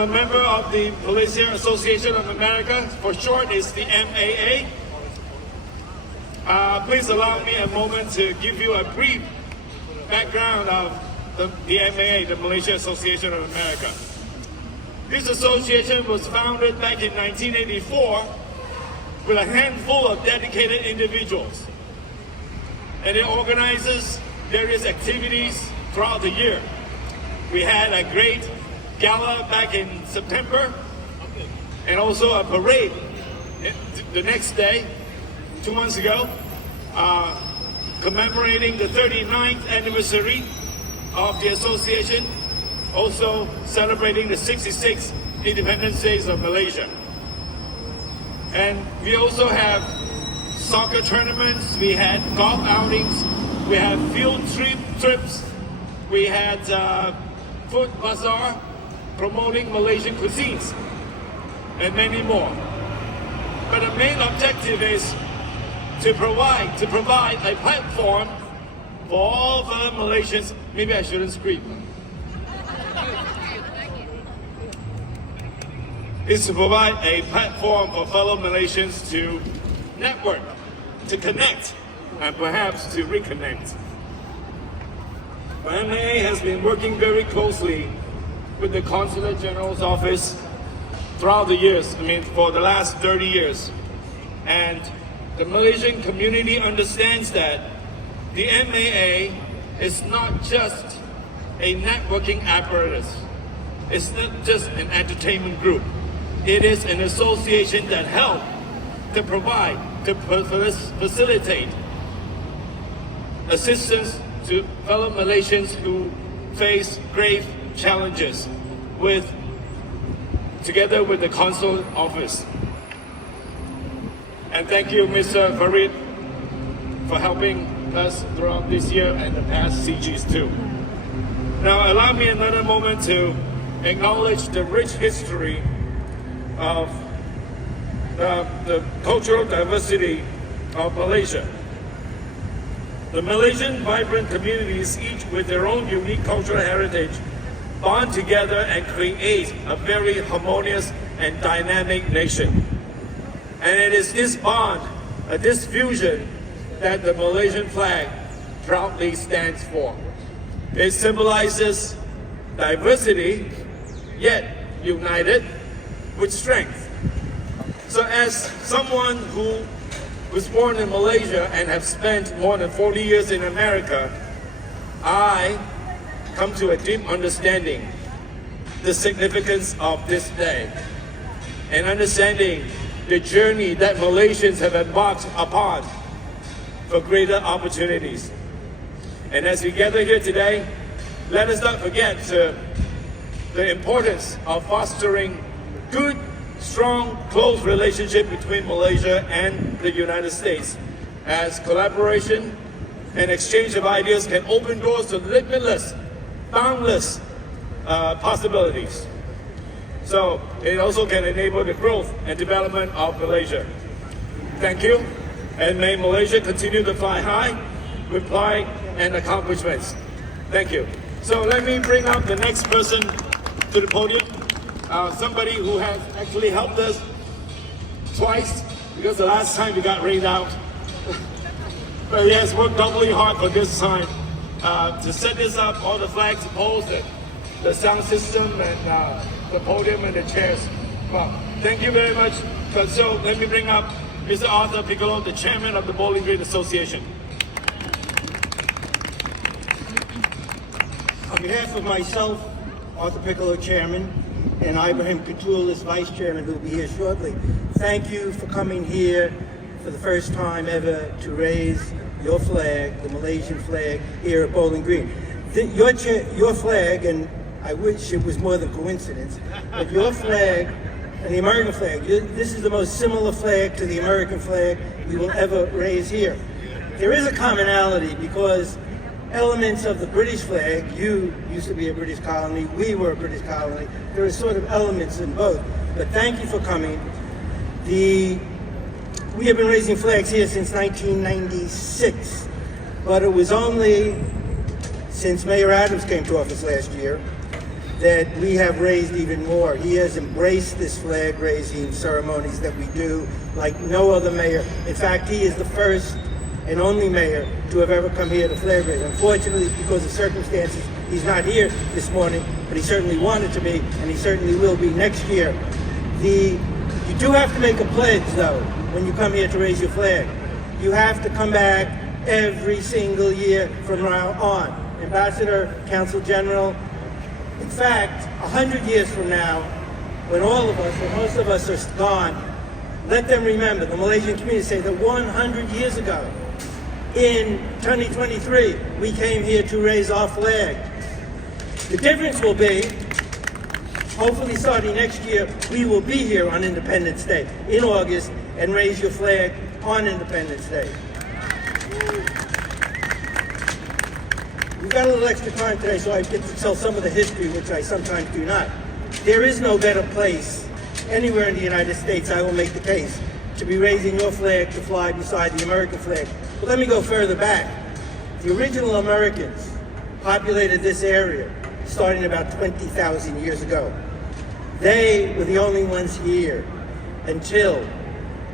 a member of the Malaysia Association of America, for short is the MAA. Please allow me a moment to give you a brief background of the MAA, the Malaysia Association of America. This association was founded back in 1984 with a handful of dedicated individuals, and it organizes various activities throughout the year. We had a great gala back in September, and also a parade the next day, 2 months ago, commemorating the 39th anniversary of the association, also celebrating the 66th Independence Days of Malaysia. And we also have soccer tournaments, we had golf outings, we have field trips, we had food bazaar promoting Malaysian cuisines, and many more. But the main objective is to provide a platform for all the Malaysians. Maybe I shouldn't scream. Is to provide a platform for fellow Malaysians to network, to connect, and perhaps to reconnect. The MAA has been working very closely with the Consulate General's office throughout the years, for the last 30 years. And the Malaysian community understands that the MAA is not just a networking apparatus. It's not just an entertainment group. It is an association that helps to provide, to facilitate assistance to fellow Malaysians who face grave challenges together with the consul office. And thank you, Mr. Farid, for helping us throughout this year and the past CGs too. Now allow me another moment to acknowledge the rich history of the cultural diversity of Malaysia. The Malaysian vibrant communities, each with their own unique cultural heritage, bond together and create a very harmonious and dynamic nation. And it is this bond, this fusion, that the Malaysian flag proudly stands for. It symbolizes diversity, yet united with strength. So as someone who was born in Malaysia and have spent more than 40 years in America, I come to a deep understanding the significance of this day and understanding the journey that Malaysians have embarked upon for greater opportunities. And as we gather here today, let us not forget the importance of fostering good, strong, close relationship between Malaysia and the United States, as collaboration and exchange of ideas can open doors to limitless, boundless possibilities. So it also can enable the growth and development of Malaysia. Thank you, and may Malaysia continue to fly high with pride and accomplishments. Thank you. So let me bring up the next person to the podium. Somebody who has actually helped us twice, because the last time we got rained out. But he has worked doubly hard for this time to set this up, all the flags, poles, the sound system, and the podium and the chairs. Well, thank you very much. So let me bring up Mr. Arthur Piccolo, the chairman of the Bowling Green Association. On behalf of myself, Arthur Piccolo, chairman, and Ibrahim Katul is vice chairman, who will be here shortly, thank you for coming here for the first time ever to raise your flag, the Malaysian flag, here at Bowling Green. Your flag, and I wish it was more than coincidence, but your flag and the American flag, this is the most similar flag to the American flag we will ever raise here. There is a commonality because elements of the British flag, you used to be a British colony, we were a British colony, there are sort of elements in both. But thank you for coming. We have been raising flags here since 1996, but it was only since Mayor Adams came to office last year that we have raised even more. He has embraced this flag raising ceremonies that we do like no other mayor. In fact, he is the first and only mayor to have ever come here to flag raise. Unfortunately, because of circumstances, he's not here this morning, but he certainly wanted to be, and he certainly will be next year. You do have to make a pledge, though, when you come here to raise your flag. You have to come back every single year from now on. Ambassador, Council General, in fact, 100 years from now, when all of us, or most of us are gone, let them remember, the Malaysian community say that 100 years ago, in 2023, we came here to raise our flag. The difference will be, hopefully starting next year, we will be here on Independence Day in August and raise your flag on Independence Day. We've got a little extra time today, so I get to tell some of the history, which I sometimes do not. There is no better place anywhere in the United States, I will make the case, to be raising your flag to fly beside the American flag. But let me go further back. The original Americans populated this area starting about 20,000 years ago. They were the only ones here until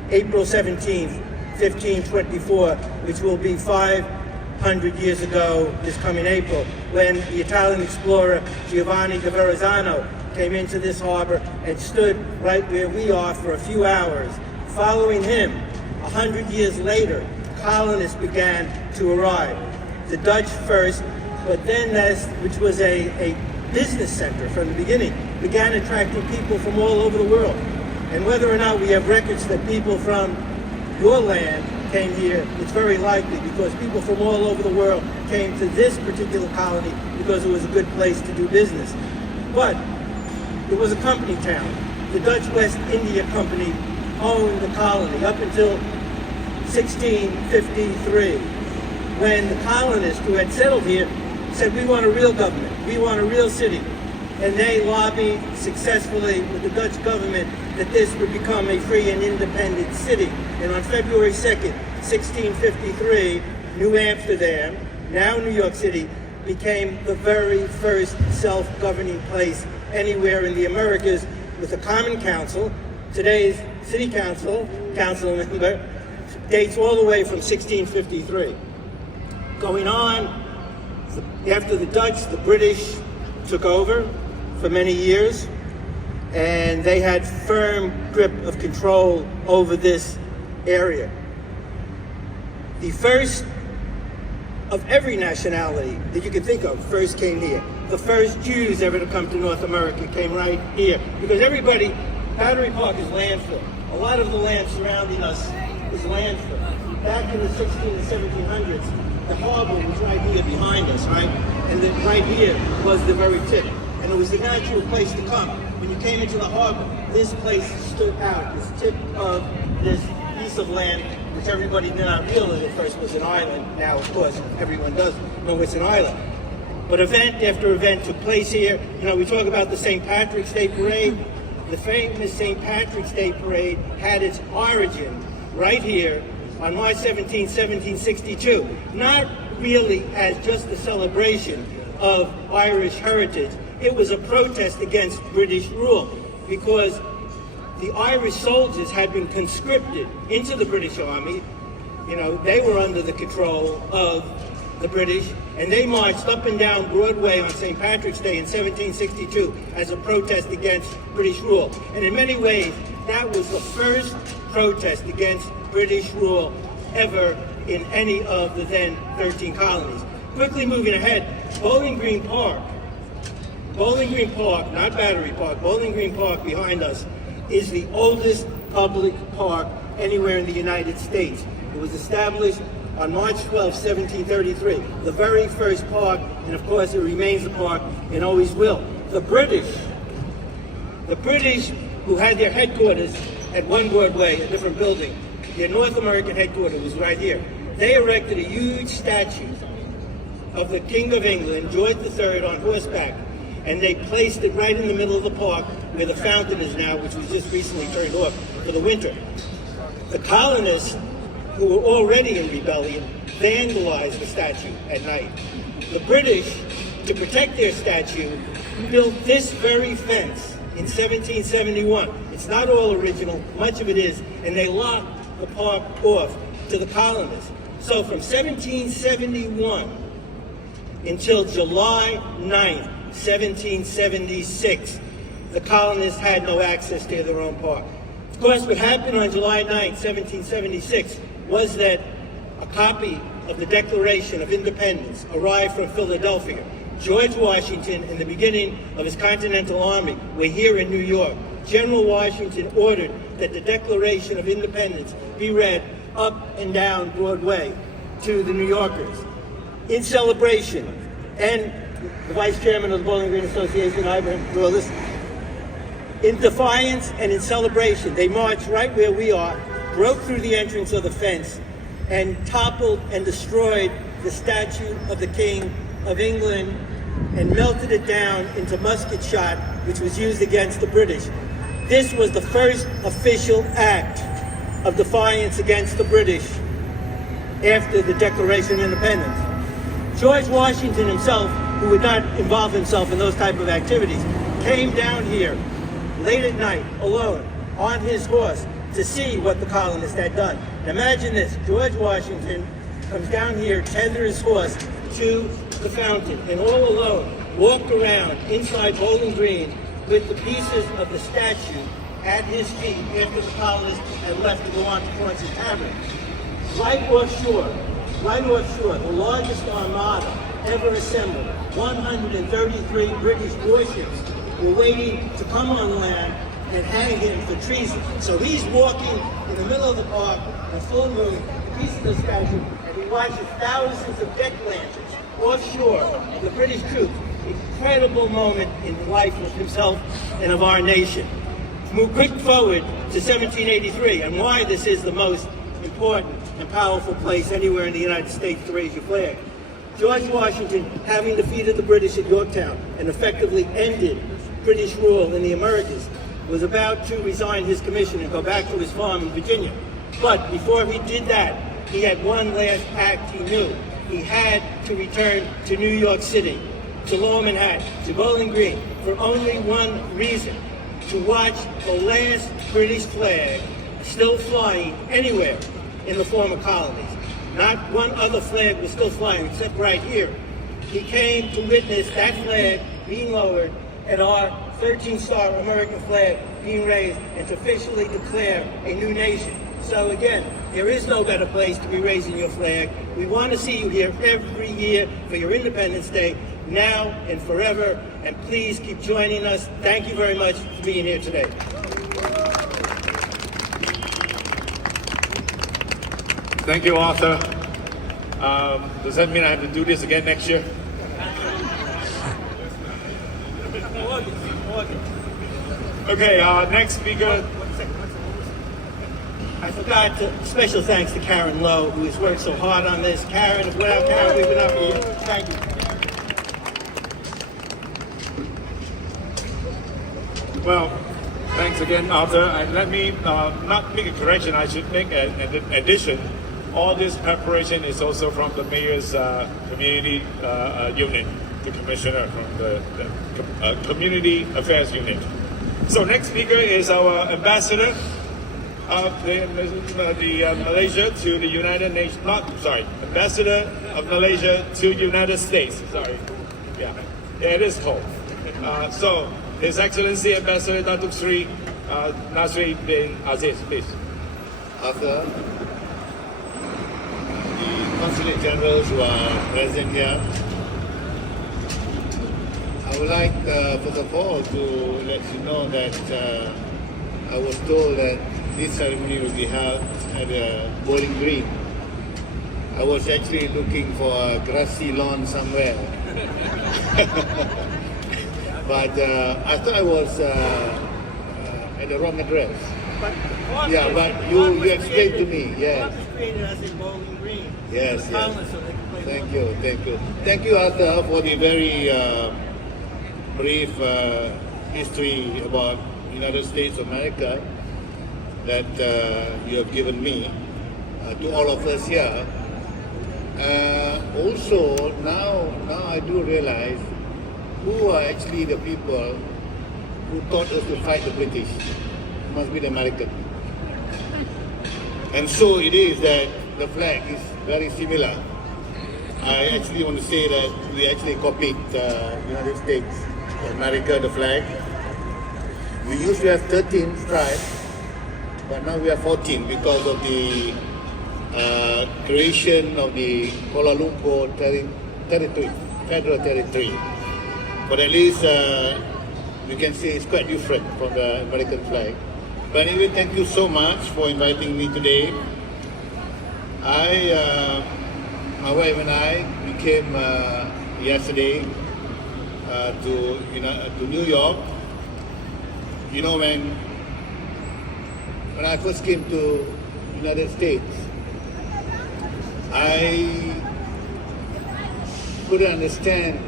April 17th, 1524, which will be 500 years ago this coming April, when the Italian explorer Giovanni da Verrazzano came into this harbor and stood right where we are for a few hours. Following him, 100 years later, colonists began to arrive. The Dutch first, but then which was a business center from the beginning, began attracting people from all over the world. And whether or not we have records that people from your land came here, it's very likely, because people from all over the world came to this particular colony because it was a good place to do business. But it was a company town. The Dutch West India Company owned the colony up until 1653, when the colonists who had settled here said, we want a real government, we want a real city. And they lobbied successfully with the Dutch government that this would become a free and independent city. And on February 2nd, 1653, New Amsterdam, now New York City, became the very first self-governing place anywhere in the Americas, with a common council. Today's city council member dates all the way from 1653. Going on, after the Dutch, the British took over for many years, and they had firm grip of control over this area. The first of every nationality that you could think of first came here. The first Jews ever to come to North America came right here, because everybody, Battery Park is landfill. A lot of the land surrounding us is landfill. Back in the 1600s and 1700s, the harbor was right here behind us, right? And then right here was the very tip. And it was the natural place to come. When you came into the harbor, this place stood out, this tip of this piece of land, which everybody did not realize at first was an island. Now, of course, everyone does know it's an island. But event after event took place here. You know, we talk about the St. Patrick's Day Parade. The famous St. Patrick's Day Parade had its origin right here on March 17, 1762. Not really as just a celebration of Irish heritage. It was a protest against British rule, because the Irish soldiers had been conscripted into the British Army. You know, they were under the control of the British, and they marched up and down Broadway on St. Patrick's Day in 1762 as a protest against British rule. And in many ways, that was the first protest against British rule ever in any of the then 13 colonies. Quickly moving ahead, Bowling Green Park, not Battery Park, Bowling Green Park behind us is the oldest public park anywhere in the United States. It was established on March 12, 1733, the very first park, and of course it remains a park and always will. The British who had their headquarters at one Broadway, a different building, their North American headquarters was right here. They erected a huge statue of the King of England, George III, on horseback, and they placed it right in the middle of the park where the fountain is now, which was just recently turned off for the winter. The colonists, who were already in rebellion, vandalized the statue at night. The British to protect their statue, built this very fence in 1771. It's not all original, much of it is, and they locked the park off to the colonists. So from 1771 until July 9th, 1776, the colonists had no access to their own park. Of course, what happened on July 9th, 1776, was that a copy of the Declaration of Independence arrived from Philadelphia. George Washington, in the beginning of his Continental Army, were here in New York. General Washington ordered that the Declaration of Independence be read up and down Broadway to the New Yorkers in celebration. And the Vice Chairman of the Bowling Green Association, Ibrahim Koulis, in defiance and in celebration, they marched right where we are, broke through the entrance of the fence, and toppled and destroyed the statue of the King of England and melted it down into musket shot, which was used against the British. This was the first official act of defiance against the British after the Declaration of Independence. George Washington himself, who would not involve himself in those type of activities, came down here late at night, alone, on his horse, to see what the colonists had done. Imagine this, George Washington comes down here, tethers his horse to the fountain, and all alone walked around inside Bowling Green with the pieces of the statue at his feet after the colonists had left to go on to Quonset Tavern. Right offshore, the largest armada ever assembled, 133 British warships were waiting to come on land and hang him for treason. So he's walking in the middle of the park, in full moon, a piece of the statue, and he watches thousands of deck lanterns offshore of the British troops. Incredible moment in the life of himself and of our nation. Move quick forward to 1783, and why this is the most important and powerful place anywhere in the United States to raise your flag. George Washington, having defeated the British at Yorktown and effectively ended British rule in the Americas, was about to resign his commission and go back to his farm in Virginia. But before he did that, he had one last act he knew. He had to return to New York City, to Lower Manhattan, to Bowling Green, for only one reason: to watch the last British flag still flying anywhere in the former colonies. Not one other flag was still flying except right here. He came to witness that flag being lowered and our 13-star American flag being raised, and to officially declare a new nation. So again, there is no better place to be raising your flag. We want to see you here every year for your Independence Day, now and forever. And please keep joining us. Thank you very much for being here today. Thank you, Arthur. Does that mean I have to do this again next year? Okay, next speaker. I forgot to, special thanks to Karen Lowe, who has worked so hard on this. Karen, without Karen, we would not be here. Thank you. Well, thanks again, Arthur. And let me not make a correction, I should make an addition. All this preparation is also from the mayor's community unit, the commissioner from the community affairs unit. So next speaker is our ambassador of the Malaysia to the United Nations. Ambassador of Malaysia to United States. Sorry, yeah, it is called. So His Excellency Ambassador Datuk Sri Nasri bin Aziz, please. Arthur, the Consulate Generals who are present here, I would like, first of all, to let you know that I was told that this ceremony will be held at Bowling Green. I was actually looking for a grassy lawn somewhere. But I thought I was at the wrong address. Yeah, but you explained to me, yes. Yes, yes. Thank you. Thank you, Arthur, for the very brief history about United States of America that you have given me, to all of us here. Also, now I do realize who are actually the people who taught us to fight the British? It must be the American. And so it is that the flag is very similar. I actually want to say that we actually copied the United States, America, the flag. We used to have 13 stripes, but now we have 14 because of the creation of the Kuala Lumpur territory, federal territory. But at least we can say it's quite different from the American flag. But anyway, thank you so much for inviting me today. My wife and I, we came yesterday to New York. You know, when I first came to United States, I couldn't understand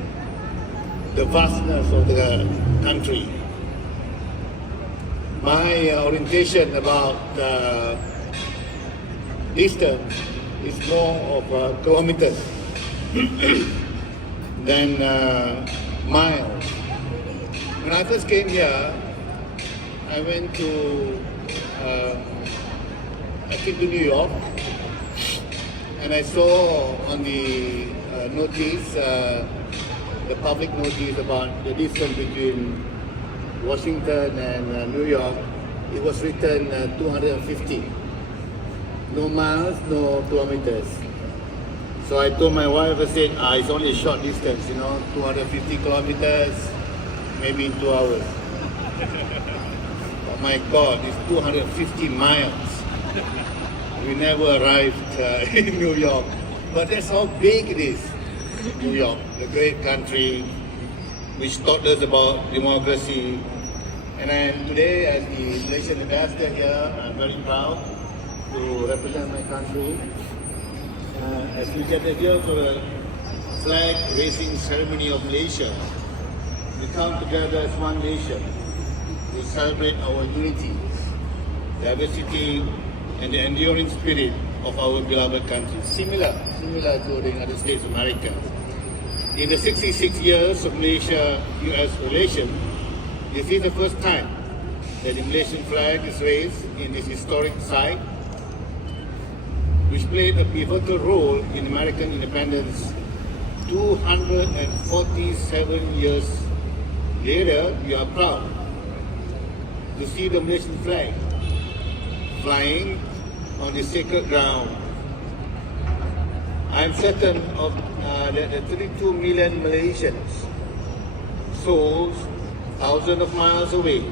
the vastness of the country. My orientation about distance is more of kilometers than miles. When I first came here, I went to New York, and I saw on the notice, the public notice about the distance between Washington and New York. It was written 250. No miles, no kilometers. So I told my wife, I said, it's only a short distance, 250 kilometers, maybe in 2 hours. But my God, it's 250 miles. We never arrived in New York. But that's how big it is, New York, the great country which taught us about democracy. And then today, as the Malaysian ambassador here, I'm very proud to represent my country. As we get here for the flag raising ceremony of Malaysia, we come together as one nation to celebrate our unity, diversity, and the enduring spirit of our beloved country, similar to the United States of America. In the 66 years of Malaysia-US relations, this is the first time that the Malaysian flag is raised in this historic site, which played a pivotal role in American independence. 247 years later, we are proud to see the Malaysian flag flying on the sacred ground. I am certain of that the 32 million Malaysians, souls thousands of miles away,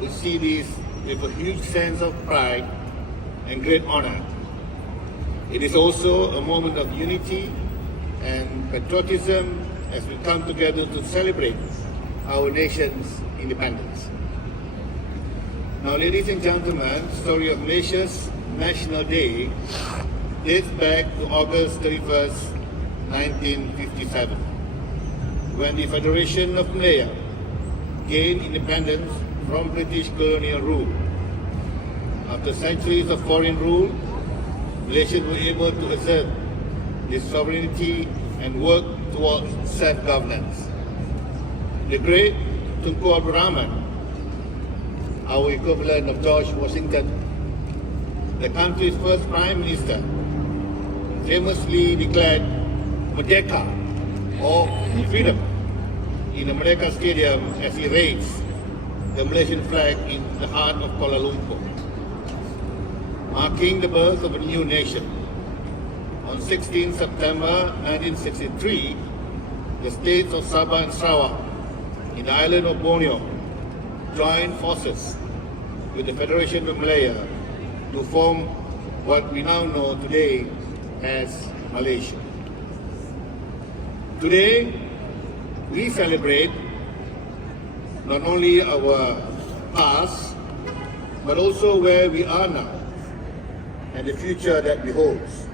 will see this with a huge sense of pride and great honor. It is also a moment of unity and patriotism as we come together to celebrate our nation's independence. Now, ladies and gentlemen, the story of Malaysia's National Day dates back to August 31st, 1957, when the Federation of Malaya gained independence from British colonial rule. After centuries of foreign rule, Malaysians were able to assert their sovereignty and work towards self-governance. The great Tunku Abdul Rahman, our equivalent of George Washington, the country's first Prime Minister, famously declared Merdeka, or freedom, in the Merdeka Stadium as he raised the Malaysian flag in the heart of Kuala Lumpur, marking the birth of a new nation. On 16 September 1963, the states of Sabah and Sarawak in the island of Borneo joined forces with the Federation of Malaya to form what we now know today as Malaysia. Today, we celebrate not only our past, but also where we are now and the future that beholds.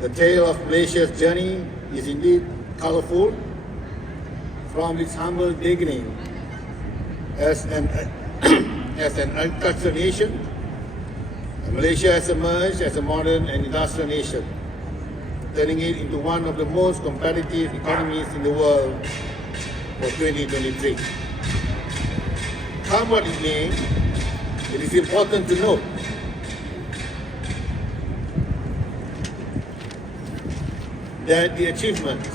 The tale of Malaysia's journey is indeed colorful. From its humble beginning as an agricultural nation, Malaysia has emerged as a modern and industrial nation, turning it into one of the most competitive economies in the world for 2023. Come what it may, it is important to note that the achievements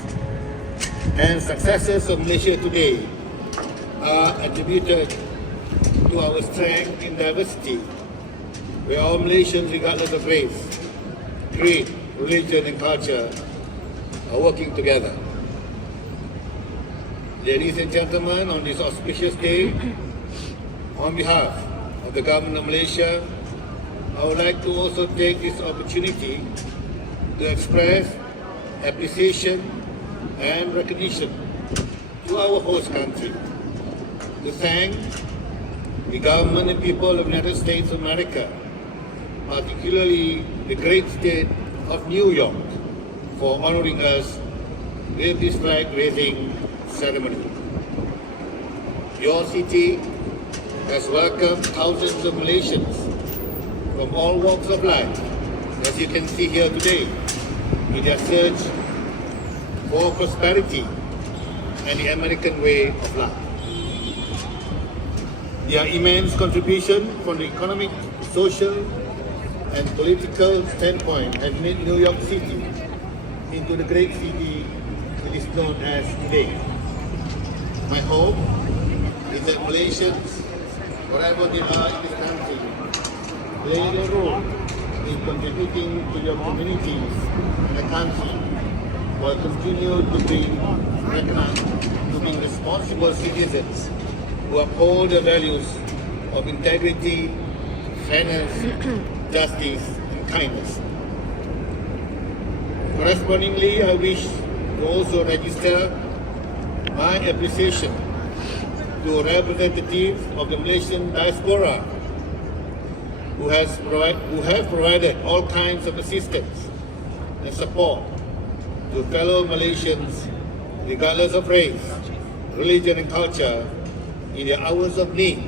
and successes of Malaysia today are attributed to our strength in diversity, where all Malaysians, regardless of race, creed, religion and culture, are working together. Ladies and gentlemen, on this auspicious day, on behalf of the Government of Malaysia, I would like to also take this opportunity to express appreciation and recognition to our host country, to thank the government and people of the United States of America, particularly the great state of New York, for honoring us with this flag-raising ceremony. Your city has welcomed thousands of Malaysians from all walks of life, as you can see here today, in their search for prosperity and the American way of life. Their immense contribution from the economic, social, and political standpoint has made New York City into the great city it is known as today. My hope is that Malaysians, wherever they are in this country, play their role in contributing to your communities and the country, while continue to be recognized to be responsible citizens who uphold the values of integrity, fairness, justice, and kindness. Correspondingly, I wish to also register my appreciation to representatives of the Malaysian diaspora who have provided all kinds of assistance and support to fellow Malaysians, regardless of race, religion and culture, in their hours of need,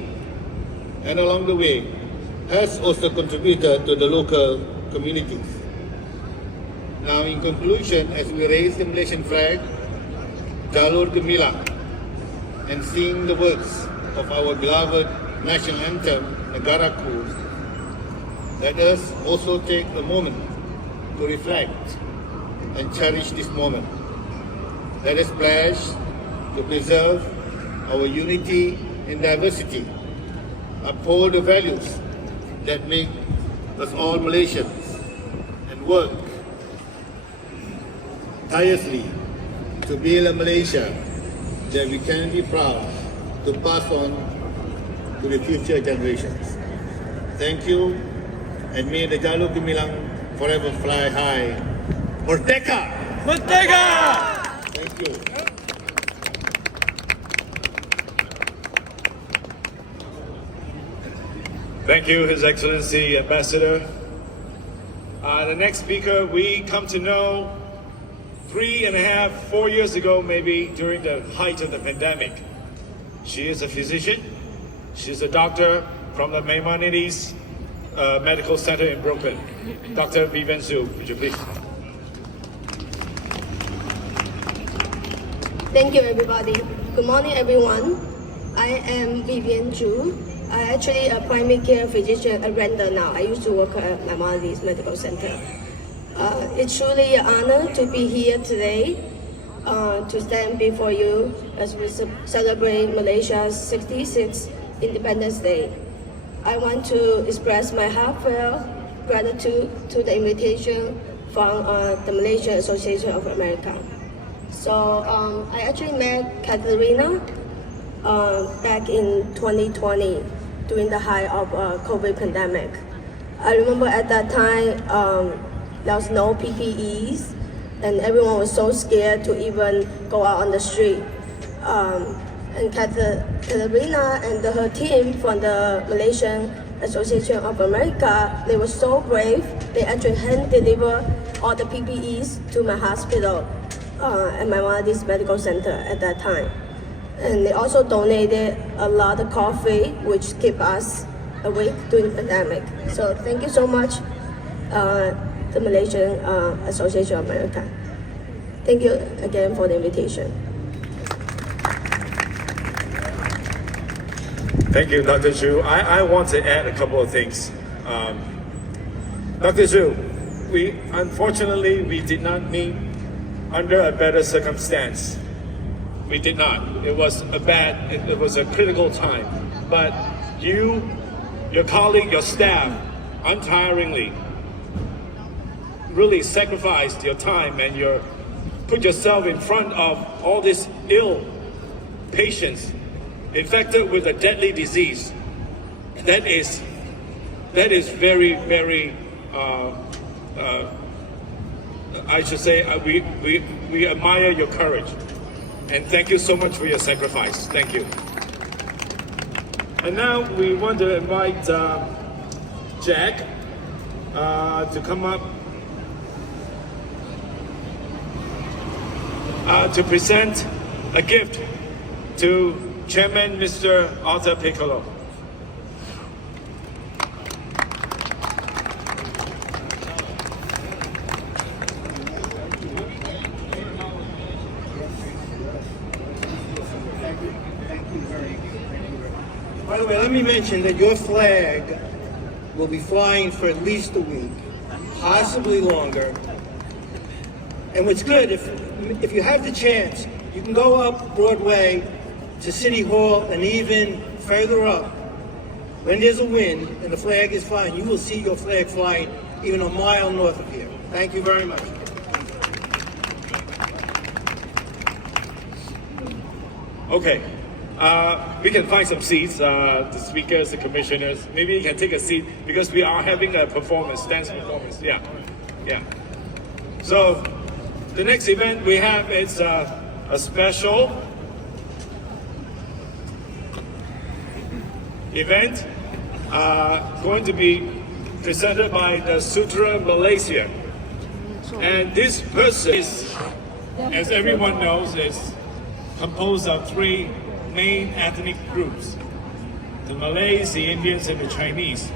and along the way has also contributed to the local communities. Now, in conclusion, as we raise the Malaysian flag, Jalur Gemilang, and sing the words of our beloved national anthem, Negaraku, let us also take a moment to reflect and cherish this moment. Let us pledge to preserve our unity and diversity, uphold the values that make us all Malaysians, and work tirelessly to build a Malaysia that we can be proud to pass on to the future generations. Thank you, and may the Jalur Gemilang forever fly high. Merdeka! Merdeka! Thank you. Thank you, His Excellency Ambassador. The next speaker we come to know 3.5, 4 years ago, maybe during the height of the pandemic. She is a physician. She's a doctor from the Maimonides Medical Center in Brooklyn. Dr. Vivian Su, would you please? Thank you, everybody. Good morning, everyone. I am Vivian Zhu. I'm actually a primary care physician at Render now. I used to work at Maimonides Medical Center. It's truly an honor to be here today to stand before you as we celebrate Malaysia's 66th Independence Day. I want to express my heartfelt gratitude to the invitation from the Malaysian Association of America. So I actually met Katharina back in 2020 during the height of COVID pandemic. I remember at that time there was no PPEs and everyone was so scared to even go out on the street. And Katharina and her team from the Malaysian Association of America, they were so brave. They actually hand delivered all the PPEs to my hospital at Maimonides Medical Center at that time. And they also donated a lot of coffee, which kept us awake during the pandemic. So thank you so much. the Malaysian Association of America. Thank you again for the invitation. Thank you, Dr. Zhu. I want to add a couple of things. Dr. Zhu, unfortunately we did not meet under a better circumstance. We did not. It was a critical time. But you, your colleague, your staff, untiringly, really sacrificed your time and put yourself in front of all these ill patients infected with a deadly disease. That is very, very. I should say we admire your courage, and thank you so much for your sacrifice. Thank you. And now we want to invite Jack to come up to present a gift to Chairman Mr. Arthur Piccolo. By the way, let me mention that your flag will be flying for at least a week, possibly longer. And what's good, if you have the chance, you can go up Broadway to City Hall and even further up. When there's a wind and the flag is flying, you will see your flag flying even a mile north of here. Thank you very much. Okay, we can find some seats, the speakers, the commissioners. Maybe you can take a seat because we are having a performance, dance performance. Yeah. So the next event we have is a special event going to be presented by the Sutra Malaysia. And this person is, as everyone knows, is composed of three main ethnic groups: the Malays, the Indians, and the Chinese.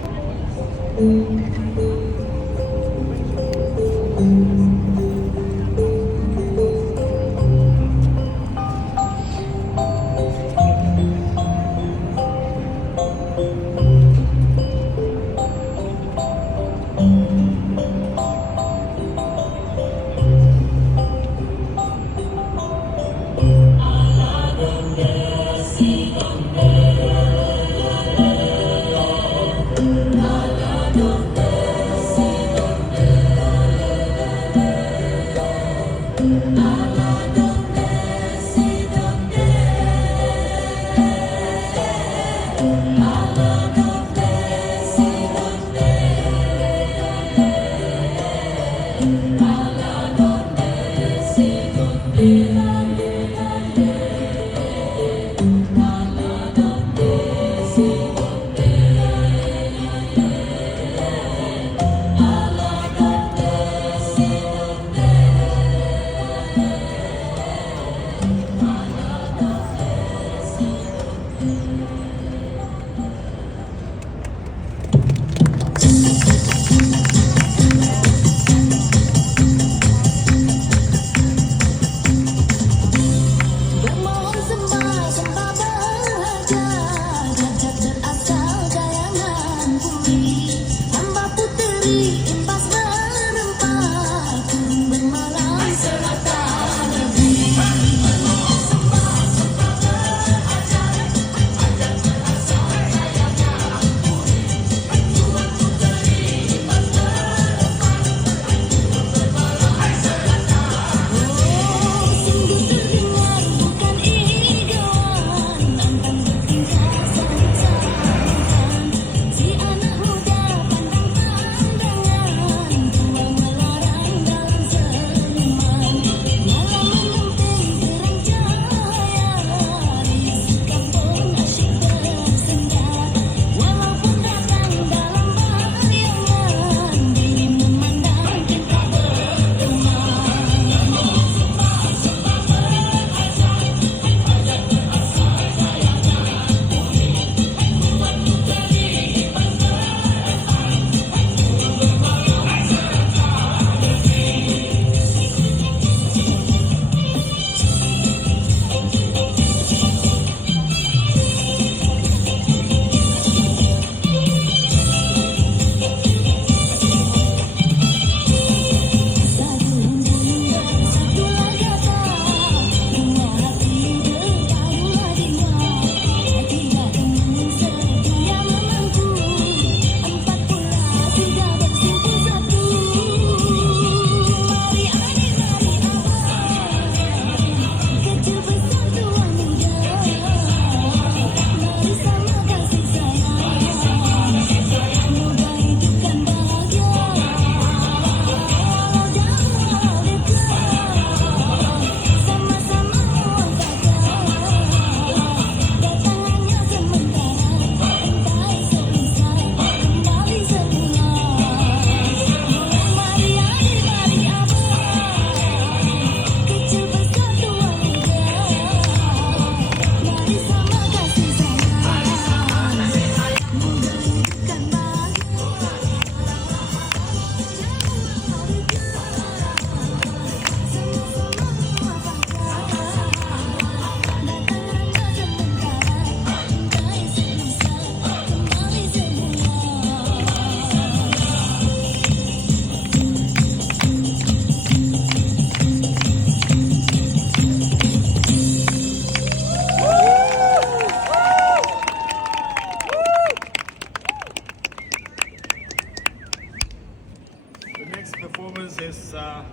is a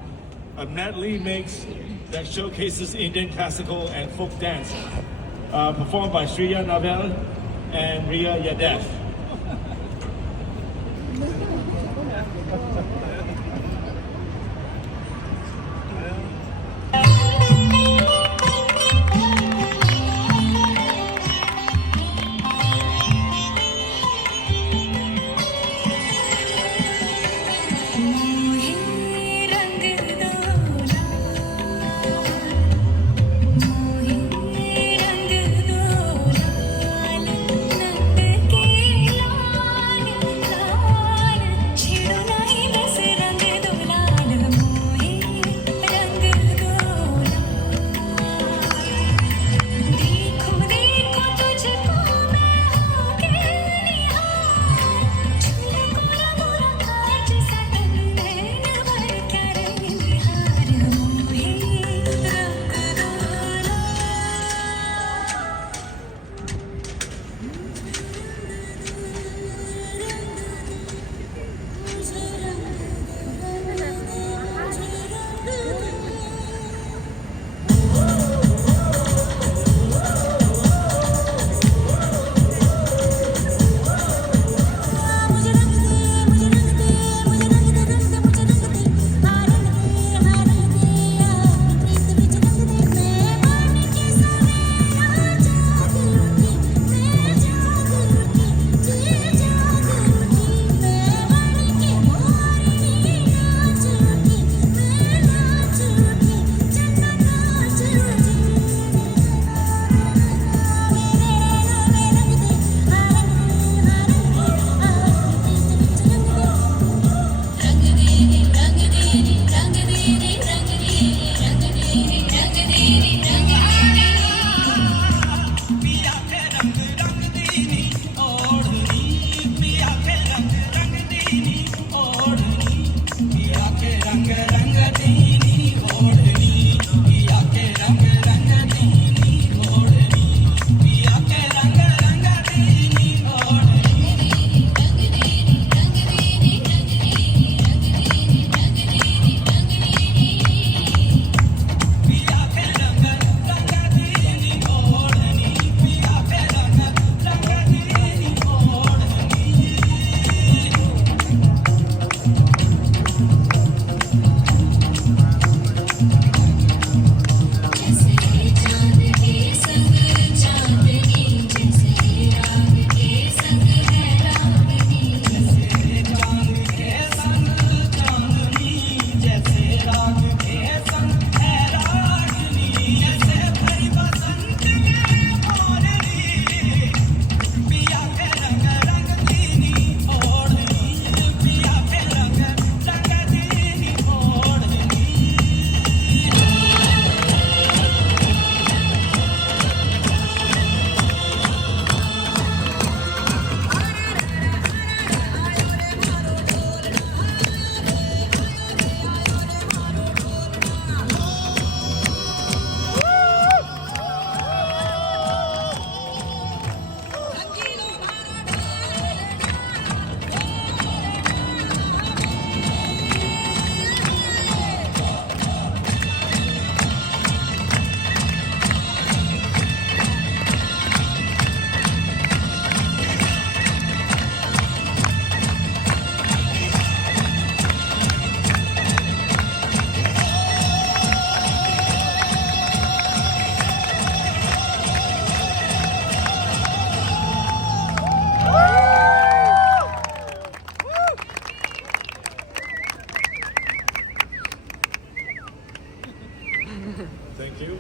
medley mix that showcases Indian classical and folk dance, performed by Shriya Navel and Ria Yadev. Thank you.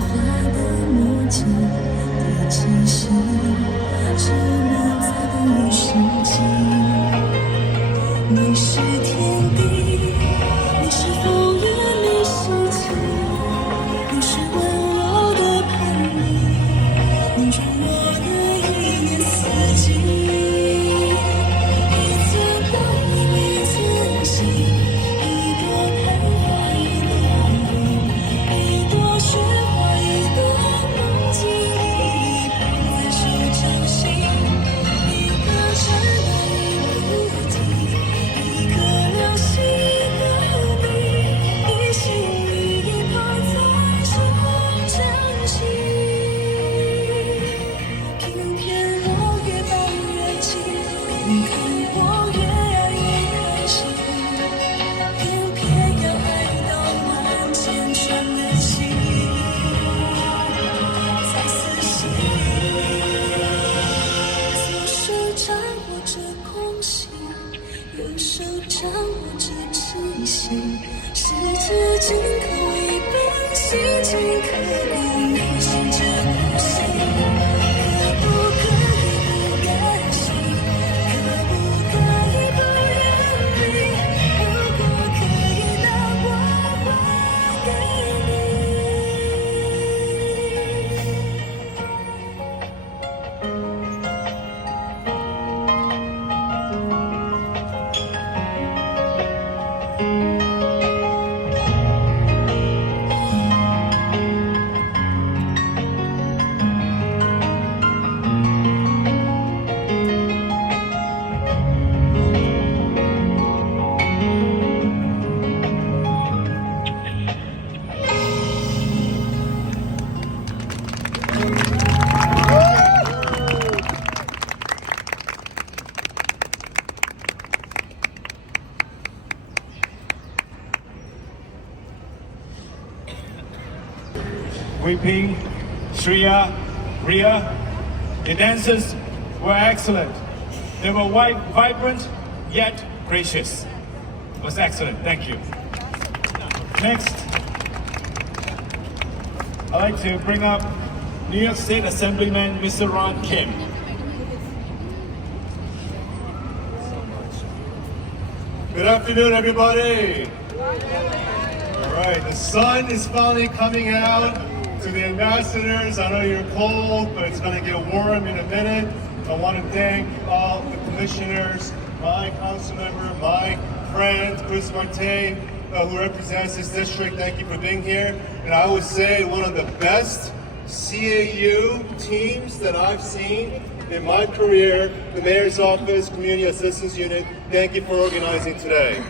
话的默契的气息，是难猜的与世纪。你是天地，你是风雨，你是情，你是温柔的叛逆，你入我的一年四季。一寸光阴，一寸心，一朵昙花，一朵云，一朵雪花，一朵梦境，一捧在手掌心，一个山河，一菩提，一颗流星，一个你，一心一捧在手掌心。偏偏我越抱越紧，你看我越爱越开心，偏偏要爱到万千串的心才死心。左手掌握着空心，右手掌握着真心，十指紧扣一本心经，刻骨铭心这苦心。可不可以不甘心？可不可以不认命？如果可以，那我还给你。Weeping, Shreya, Ria, the dancers were excellent. They were vibrant yet gracious. It was excellent. Thank you. Next, I'd like to bring up New York State Assemblyman Mr. Ron Kim. Good afternoon, everybody. All right, the sun is finally coming out. To the ambassadors, I know you're cold, but it's going to get warm in a minute. I want to thank all the commissioners, my council member, my friend, Chris Marte, who represents this district. Thank you for being here. And I would say one of the best CAU teams that I've seen in my career, the Mayor's Office, Community Assistance Unit. Thank you for organizing today.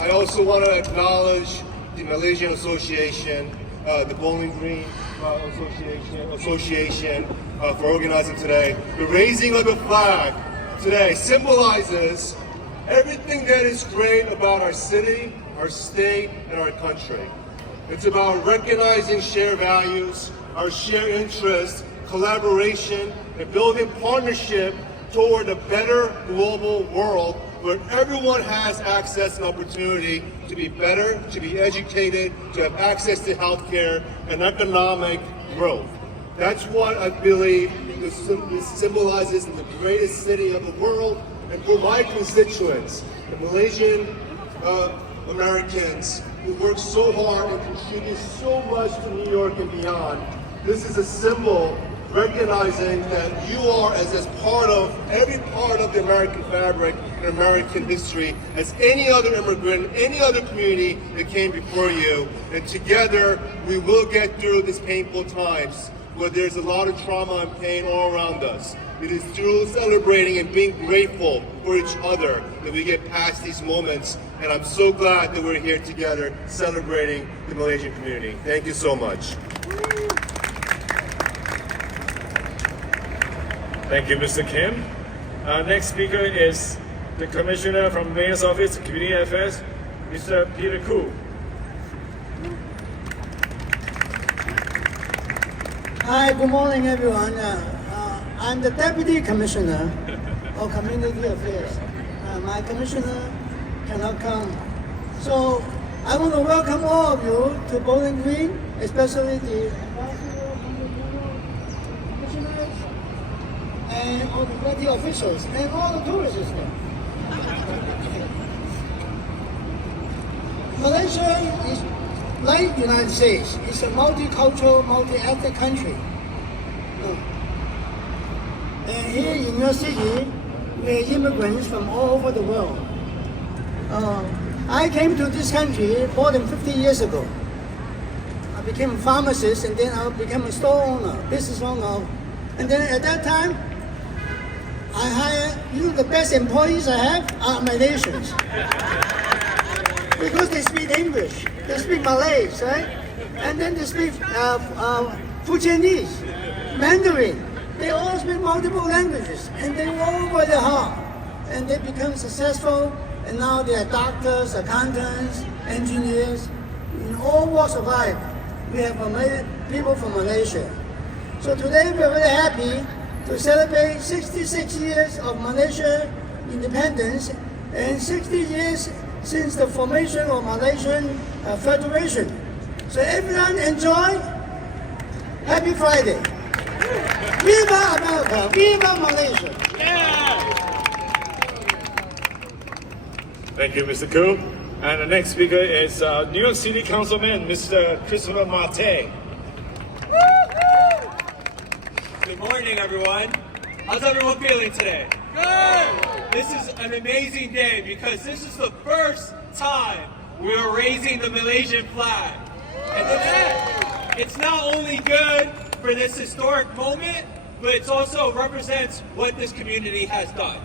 I also want to acknowledge the Malaysian Association, the Bowling Green Association for organizing today. The raising of the flag today symbolizes everything that is great about our city, our state, and our country. It's about recognizing shared values, our shared interests, collaboration, and building partnership toward a better global world where everyone has access and opportunity to be better, to be educated, to have access to healthcare and economic growth. That's what I believe this symbolizes in the greatest city of the world. And for my constituents, the Malaysian Americans who work so hard and contribute so much to New York and beyond, this is a symbol recognizing that you are as part of every part of the American fabric and American history as any other immigrant, any other community that came before you. And together we will get through these painful times where there's a lot of trauma and pain all around us. It is through celebrating and being grateful for each other that we get past these moments. And I'm so glad that we're here together celebrating the Malaysian community. Thank you so much. Thank you, Mr. Kim. Our next speaker is the Commissioner from Mayor's Office, Community Affairs, Mr. Peter Koo. Hi, good morning, everyone. I'm the Deputy Commissioner of Community Affairs. My commissioner cannot come. So I want to welcome all of you to Bowling Green, especially the commissioners and all the party officials and all the tourists there. Malaysia is like the United States. It's a multicultural, multi-ethnic country. And here in your city, we are immigrants from all over the world. I came to this country more than 50 years ago. I became a pharmacist and then I became a store owner, business owner. And then at that time, I hired, the best employees I have are Malaysians. Because they speak English, they speak Malay, right? And then they speak Fujianese, Mandarin. They all speak multiple languages, and they all work hard, and they become successful. And now they are doctors, accountants, engineers, in all walks of life. We have people from Malaysia. So today we are very happy to celebrate 66 years of Malaysia independence and 60 years since the formation of Malaysian Federation. So everyone enjoy. Happy Friday. Viva America! Viva Malaysia! Thank you, Mr. Koo. And the next speaker is New York City Councilman, Mr. Christopher Mate. Good morning, everyone. How's everyone feeling today? Good! This is an amazing day because this is the first time we are raising the Malaysian flag. And today, it's not only good for this historic moment, but it also represents what this community has done.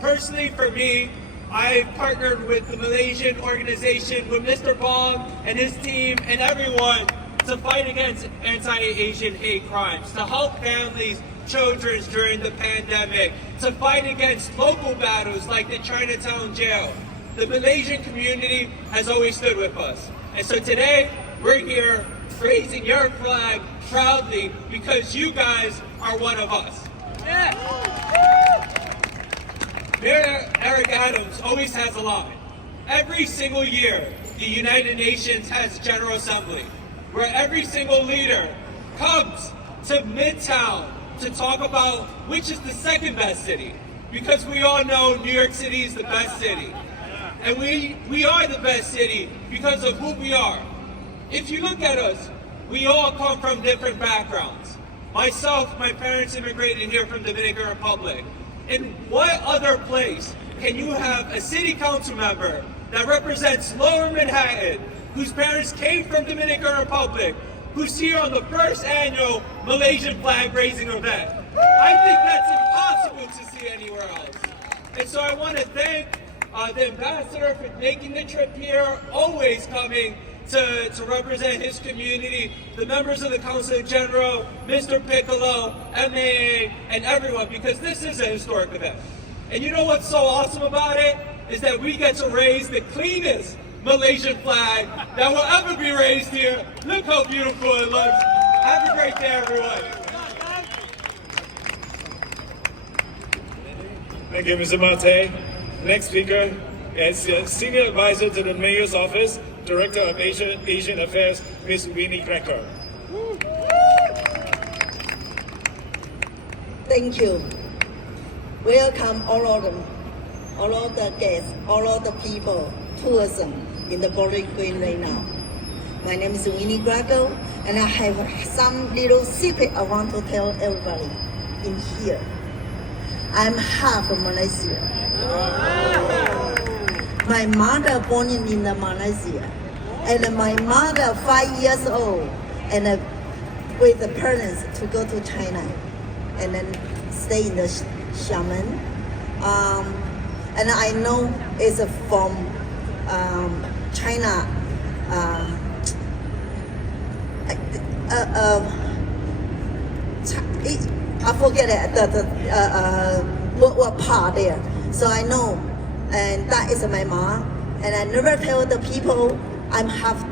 Personally, for me, I partnered with the Malaysian organization, with Mr. Bong and his team and everyone to fight against anti-Asian hate crimes, to help families, children during the pandemic, to fight against local battles like the Chinatown jail. The Malaysian community has always stood with us. And so today, we're here raising your flag proudly because you guys are one of us. Yeah. Mayor Eric Adams always has a line. Every single year, the United Nations has General Assembly, where every single leader comes to Midtown to talk about which is the second best city. Because we all know New York City is the best city. And we are the best city because of who we are. If you look at us, we all come from different backgrounds. Myself, my parents immigrated here from Dominican Republic. In what other place can you have a city council member that represents Lower Manhattan, whose parents came from Dominican Republic, who's here on the first annual Malaysian flag raising event? I think that's impossible to see anywhere else. And so I want to thank the ambassador for making the trip here, always coming to represent his community, the members of the Council General, Mr. Piccolo, MAA, and everyone, because this is a historic event. And you know what's so awesome about it? Is that we get to raise the cleanest Malaysian flag that will ever be raised here. Look how beautiful it looks. Have a great day, everyone. Thank you, Mr. Mate. Next speaker is Senior Advisor to the Mayor's Office, Director of Asian Affairs, Ms. Winnie Cracker. Thank you. Welcome all of the guests, all of the people, tourism in the Bowling Green right now. My name is Winnie Cracker, and I have some little secret I want to tell everybody in here. I'm half Malaysia. My mother born in Malaysia, and my mother 5 years old, and with the parents to go to China, and then stay in the Xiamen. And I know it's from China. I forget what part there. So I know. And that is my mom, and I never tell the people I'm half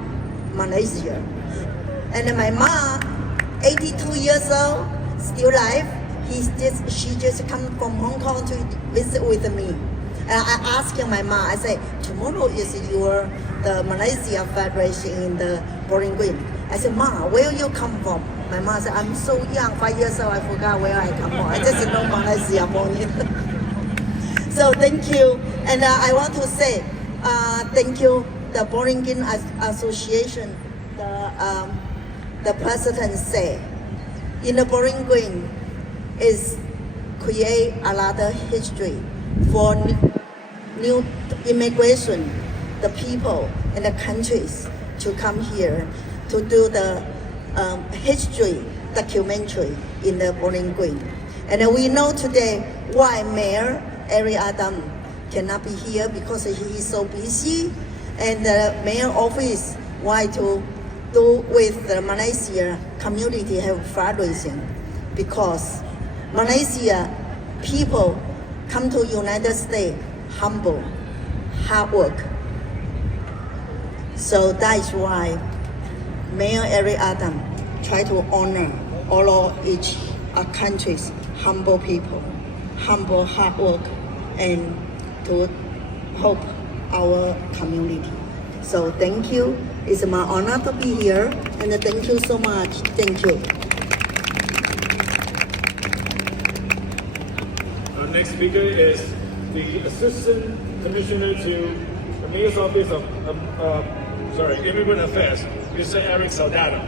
Malaysia. And my mom, 82 years old, still alive. She just come from Hong Kong to visit with me. And I asked my mom, I said, tomorrow is the Malaysia Federation in the Bowling Green. I said, Mom, where you come from? My mom said, I'm so young, 5 years old, I forgot where I come from. I just know Malaysia morning. So thank you. And I want to say, thank you, the Bowling Green Association. The president said, in the Bowling Green is create a lot of history for new immigration, the people and the countries to come here to do the history documentary in the Bowling Green. And we know today why Mayor Eric Adam cannot be here because he is so busy, and the mayor office why to do with the Malaysia community have fundraising, because Malaysia people come to United States humble, hard work. So that is why Mayor Eric Adam try to honor all of each countries, humble people, humble hard work, and to help our community. So thank you. It's my honor to be here, and thank you so much. Thank you. Our next speaker is the Assistant Commissioner to the Mayor's Office of Immigrant Affairs, Mr. Eric Soldado.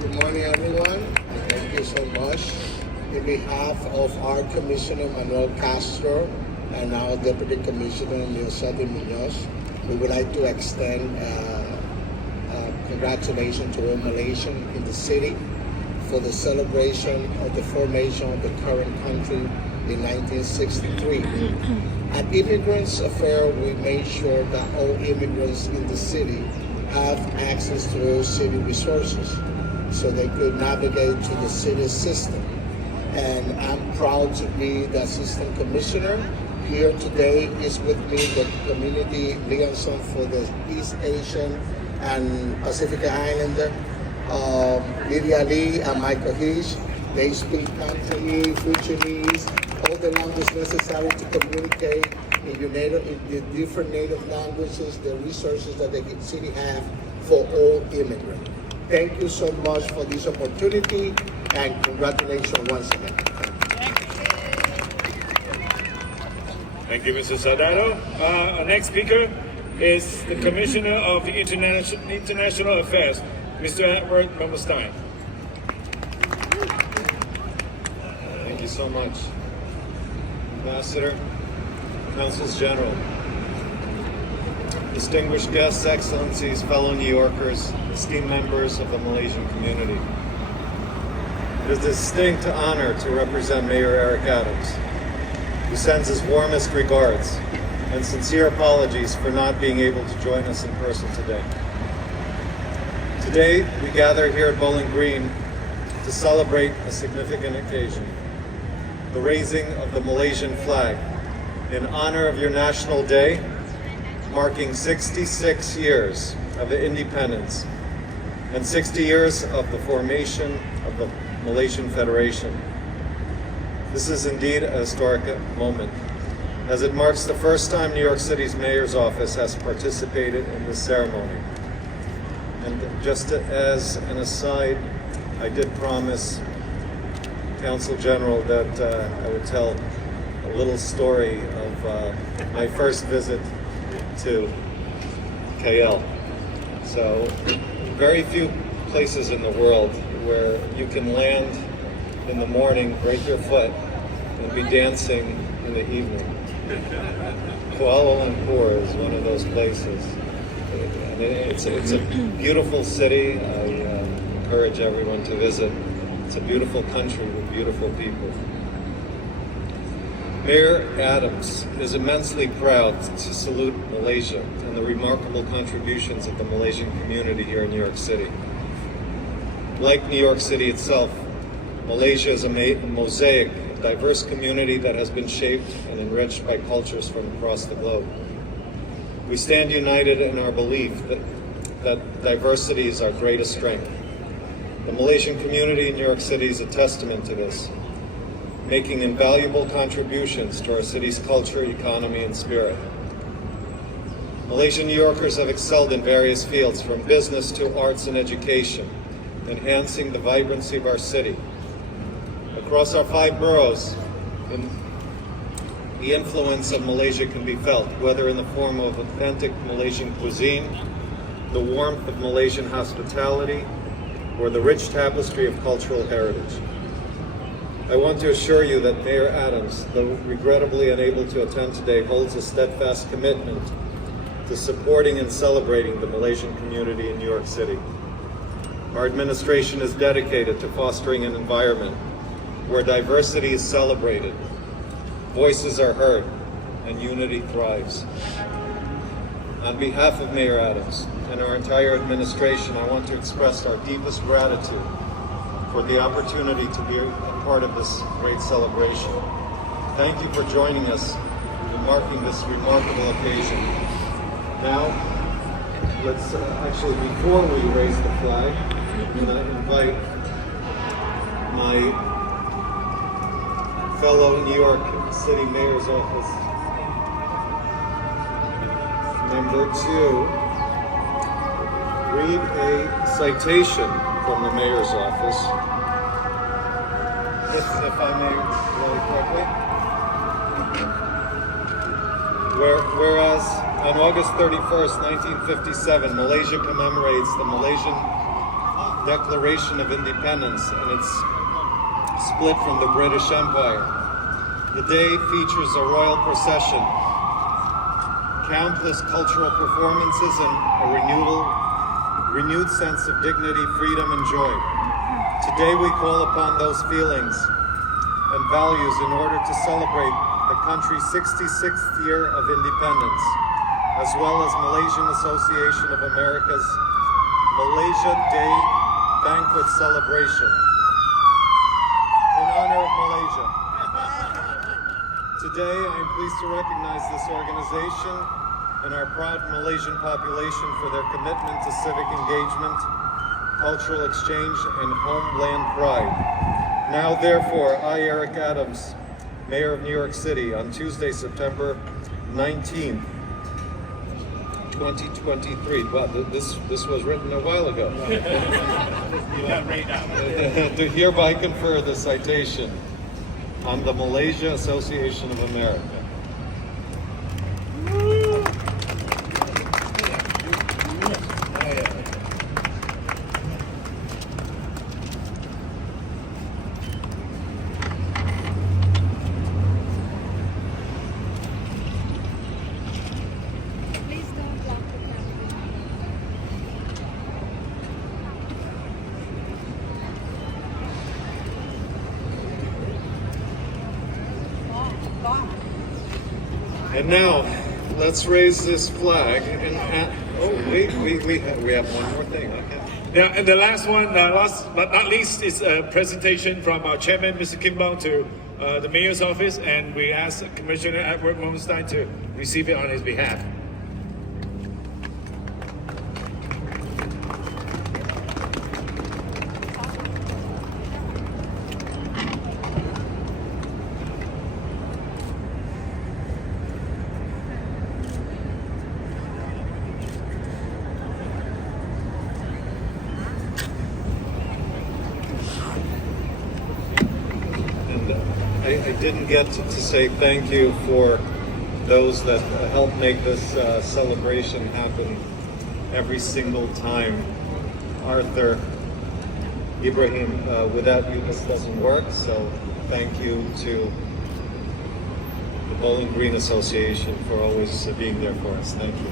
Good morning, everyone. Thank you so much. In behalf of our Commissioner Manuel Castro and our Deputy Commissioner Leocetti Munoz, we would like to extend congratulations to all Malaysians in the city for the celebration of the formation of the current country in 1963. At Immigrants Affairs, we made sure that all immigrants in the city have access to all city resources so they could navigate to the city system. And I'm proud to be the Assistant Commissioner. Here today is with me the community liaison for the East Asian and Pacific Islander, Lydia Lee and Michael Hish. They speak Cantonese, Fujianese, all the languages necessary to communicate in the different native languages, the resources that the city have for all immigrants. Thank you so much for this opportunity, and congratulations once again. Thank you, Mr. Soldado. Our next speaker is the Commissioner of the International Affairs, Mr. Edward Memmelstein. Thank you so much. Ambassador, Consuls General, distinguished guests, excellencies, fellow New Yorkers, esteemed members of the Malaysian community. It is a distinct honor to represent Mayor Eric Adams, who sends his warmest regards and sincere apologies for not being able to join us in person today. Today, we gather here at Bowling Green to celebrate a significant occasion, the raising of the Malaysian flag in honor of your National Day, marking 66 years of independence and 60 years of the formation of the Malaysian Federation. This is indeed a historic moment, as it marks the first time New York City's Mayor's Office has participated in this ceremony. And just as an aside, I did promise Consul General that I would tell a little story of my first visit to KL. So, very few places in the world where you can land in the morning, break your foot, and be dancing in the evening. Kuala Lumpur is one of those places. And it's a beautiful city. I encourage everyone to visit. It's a beautiful country with beautiful people. Mayor Adams is immensely proud to salute Malaysia and the remarkable contributions of the Malaysian community here in New York City. Like New York City itself, Malaysia is a mosaic, a diverse community that has been shaped and enriched by cultures from across the globe. We stand united in our belief that diversity is our greatest strength. The Malaysian community in New York City is a testament to this. making invaluable contributions to our city's culture, economy, and spirit. Malaysian New Yorkers have excelled in various fields, from business to arts and education, enhancing the vibrancy of our city. Across our 5 boroughs, the influence of Malaysia can be felt, whether in the form of authentic Malaysian cuisine, the warmth of Malaysian hospitality, or the rich tapestry of cultural heritage. I want to assure you that Mayor Adams, though regrettably unable to attend today, holds a steadfast commitment to supporting and celebrating the Malaysian community in New York City. Our administration is dedicated to fostering an environment where diversity is celebrated, voices are heard, and unity thrives. On behalf of Mayor Adams and our entire administration, I want to express our deepest gratitude for the opportunity to be a part of this great celebration. Thank you for joining us in marking this remarkable occasion. Now, let's actually, before we raise the flag, I'm going to invite my fellow New York City Mayor's Office member to read a citation from the Mayor's Office. If I may, really quickly. Whereas on August 31st, 1957, Malaysia commemorates the Malaysian Declaration of Independence and its split from the British Empire. The day features a royal procession, countless cultural performances, and a renewed sense of dignity, freedom, and joy. Today we call upon those feelings and values in order to celebrate the country's 66th year of independence, as well as Malaysian Association of America's Malaysia Day Banquet Celebration. In honor of Malaysia. Today, I am pleased to recognize this organization and our proud Malaysian population for their commitment to civic engagement, cultural exchange, and homeland pride. Now, therefore, I, Eric Adams, Mayor of New York City, on Tuesday, September 19th, 2023. Wow, this was written a while ago. To hereby confer the citation on the Malaysia Association of America. And now, let's raise this flag. And oh, wait, we have one more thing. Okay. Yeah, and the last one, last but not least, is a presentation from our chairman, Mr. Kimball, to the mayor's office, and we ask Commissioner Edward Momenstein to receive it on his behalf. I didn't get to say thank you for those that help make this celebration happen every single time. Arthur, Ibrahim, without you this doesn't work, so thank you to the Bowling Green Association for always being there for us. Thank you.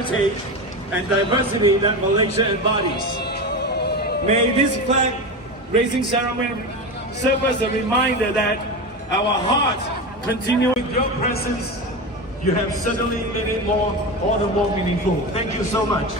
heritage and diversity that Malaysia embodies. May this flag raising ceremony serve as a reminder that our hearts continue with your presence. You have certainly made it all the more meaningful. Thank you so much.